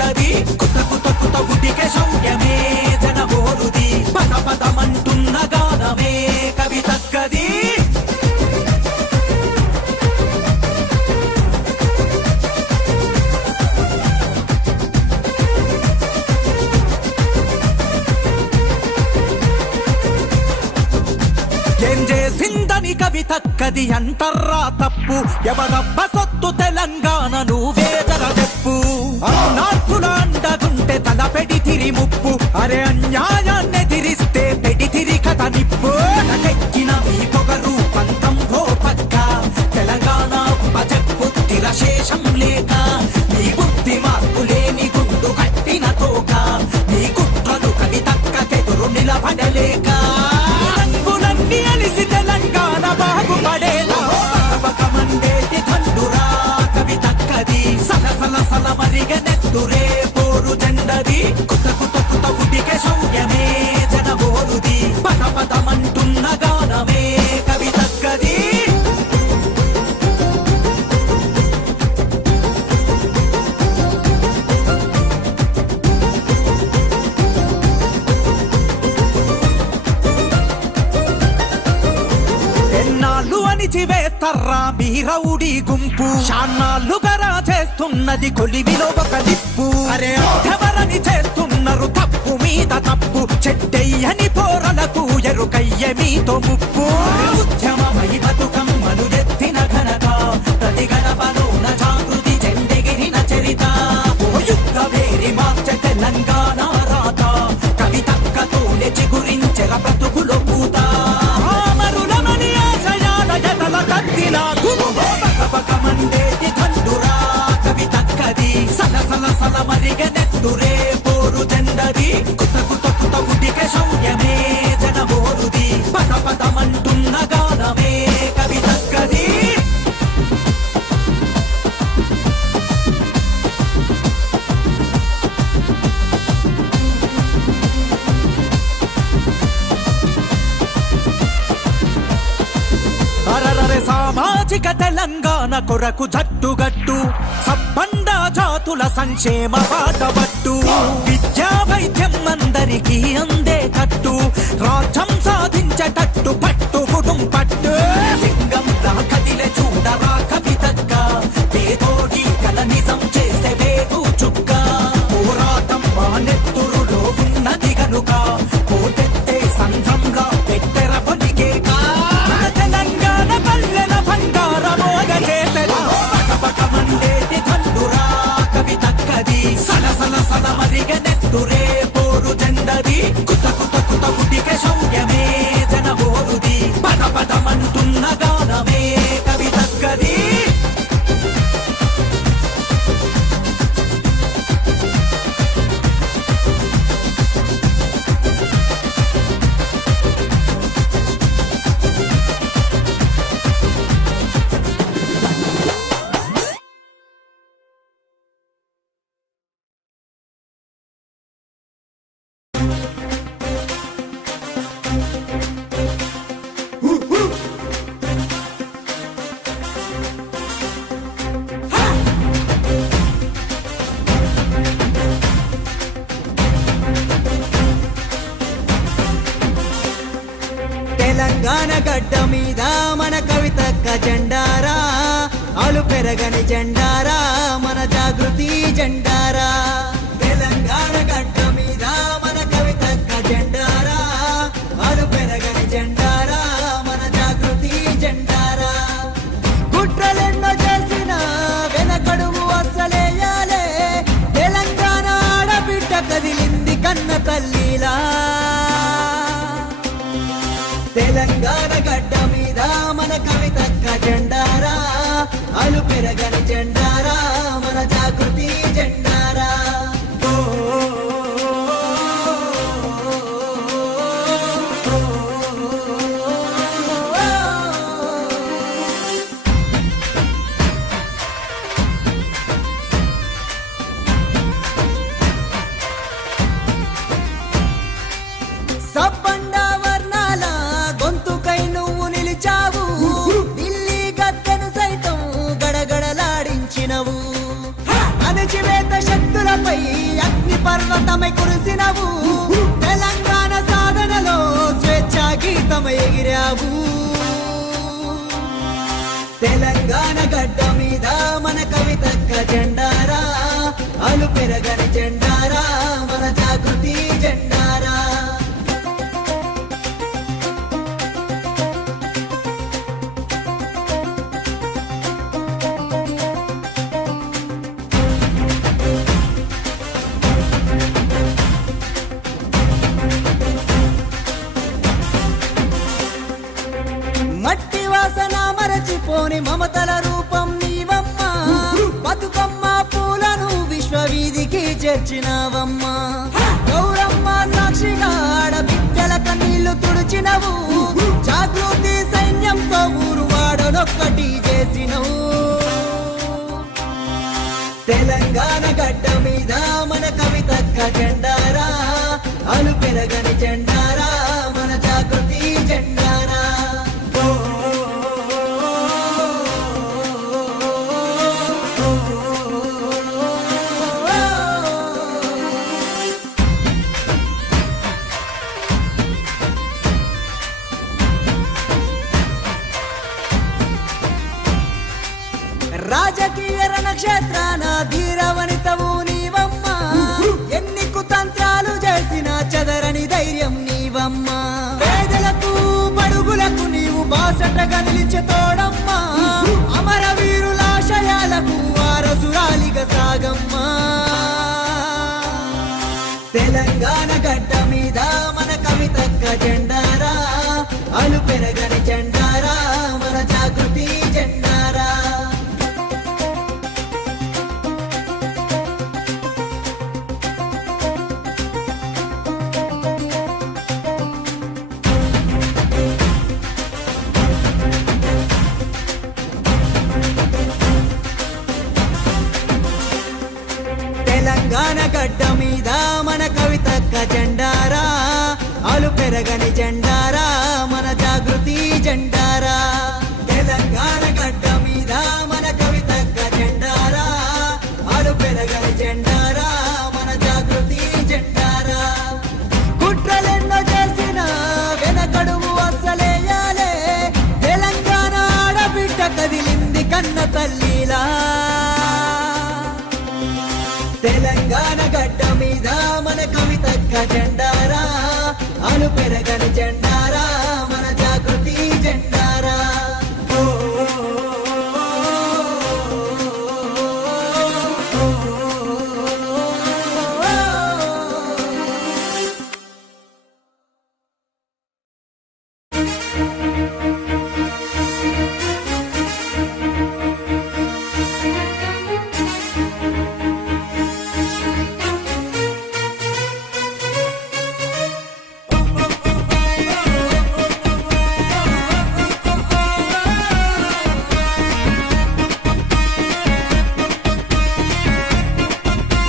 చెండది కుత కుత కుత ఉడికే శౌర్యమే జనబోరుది పద పదమంటున్న గానమే కవి తగ్గది ఏం చేసిందని కవి తక్కది అంటర్రా తప్పు ఎవరబ్బ సొత్తు తెలంగాణ నువ్వేదర చెప్పు నార్కుల అండగుంటే తల పెడితిరి ముప్పు అరే అన్యాయాన్ని తిరిస్తే పెడితిరి కథ నిప్పు నటెక్కిన మీ పొగరు పంతం పక్క తెలంగాణ ఉపజెప్పు తిరశేషం లేక నీ బుద్ధి మార్పు లేని గుండు కట్టిన తోక నీ కుట్రలు కవి తక్కకెదురు నిలబడలేక అలిసి తెలంగాణ బాగుపడేలా మండేటి తండురా కవి తక్కది సలసల సల మరిగెనెత్తురే పోరు జెండది కుత కుత కుత ఉడికే శౌర్యమే జనబోరుది పద పదమంటున్న గానమే కవి తక్కది అణిచివేస్తర్రా మీ రౌడీ గుంపు షాన్నాళ్ళుగరా చేస్తున్నది కొలివిలో ఒక నిప్పు అరే ఎవరని చేస్తున్నారు తప్పు మీద తప్పు చెడ్డయ్యని పోరలకు ఎరుకయ్య మీతో ముప్పు ఉద్యమమై బతుకమ్మను ఎత్తిన ఘనత ప్రతి గడపలోన జాగృతి చెండెగిరిన చరిత యుద్ధ వేరి మార్చె తెలంగాణ రాత కవి తక్కతోనే చిగురించెర బ్రతుకులో పూత మండేటి తండురా కవి తక్కది సలసల సల మరిగెనెత్తురే పోరు జెండది కుత కుత కుత ఉడికే శౌర్యమే జనబోరుది పద పదమంటున్న గానమే కవి తక్కది సామాజిక తెలంగాణ కొరకు జట్టుగట్టు సబ్బండ జాతుల సంక్షేమ బాటపట్టు విద్యా వైద్యం అందరికీ అందేటట్టు రాజ్యం సాధించేటట్టు పట్టు కుటుంబ పట్టు సింగం కదిలే చూడరా కవి తగ్గ పేదోడి కల నిజం చేసే వేగు చుక్క పోరాటం మానెత్తురులో ఉన్నది గనుక కోటెత్తే సంఘంగా పెట్టెర పొలికేక సలసల సల మరిగెనెత్తురే పోరు జెండది కుత కుత కుత ఉడికే శౌర్యమే జనబోరుది పద పదమంటున్న గానమే కవి తగ్గది తెలంగాణ గడ్డ మీద మన కవి తక్క జెండారా అలు పెరగని జెండారా మన జాగృతి జెండారా తెలంగాణ గడ్డ మీద మన కవి తక్క జెండారా అలు పెరగని జెండారా మన జాగృతి జెండారా కుట్రలెన్నో చేసిన వెనకడుగు అస్సలేయాలే తెలంగాణ ఆడబిడ్డ కదిలింది కన్న తల్లిలా తెలంగాణ గడ్డ మీద మన కవి తక్క జెండారా అలు పెరగని జెండారా మన జాగృతి జెండారా సబ్బండా వర్ణాల గొంతుకై నువ్వు నిలిచావు ఢిల్లీ గద్దెను సైతం గడగడలాడించినవు అణచివేత ప్రజలపై అగ్ని పర్వతమై కురిసినవు తెలంగాణ సాధనలో స్వేచ్ఛా గీతమై ఎగిరావు తెలంగాణ గడ్డ మీద మన కవితక్క జెండారా అలు పెరగని జెండారా మన జాగృతి జెండారా మట్టి వాసన మరచిపోని మమతల రూపం నీవమ్మ బతుకమ్మ పూలను విశ్వవీధికి చేర్చినావమ్మ గౌరమ్మ సాక్షిగా ఆడబిడ్డల కన్నీళ్లు తుడిచినవు జాగృతి సైన్యంతో ఊరు వాడనొక్కటి చేసినవు తెలంగాణ గడ్డ మీద మన కవితక్క జెండారా అలు పెరగని జెండారా మన జాగృతి జెండారా రాజకీయ రణక్షేత్రాన ధీరవనితవు నీవమ్మ ఎన్ని కుతంత్రాలు చేసిన చదరని ధైర్యం నీవమ్మ పేదలకు బడుగులకు నీవు బాసటగా నిలిచే తోడమ్మా అమరవీరుల ఆశయాలకు వారసురాలిగా సాగమ్మా తెలంగాణ గడ్డ మీద మన కవితక్క జెండారా అలు పెరగని జెండారా మన జాగృతి జెండారా తెలంగాణ గడ్డ మీద మన కవితక్క జెండారా అలు పెరగని జెండారా మన జాగృతి జెండారా తెలంగాణ గడ్డ మీద మన కవితక్క జెండారా అలు పెరగని జెండారా మన జాగృతి జెండారా కుట్రలెన్నో చేసిన వెనకడుగు అస్సలేయాలే తెలంగాణ ఆడబిడ్డ కదిలింది కన్న తల్లిలా తెలంగాణ గడ్డ మీద మన కవితక్క జెండారా అలు పెరగని జెండా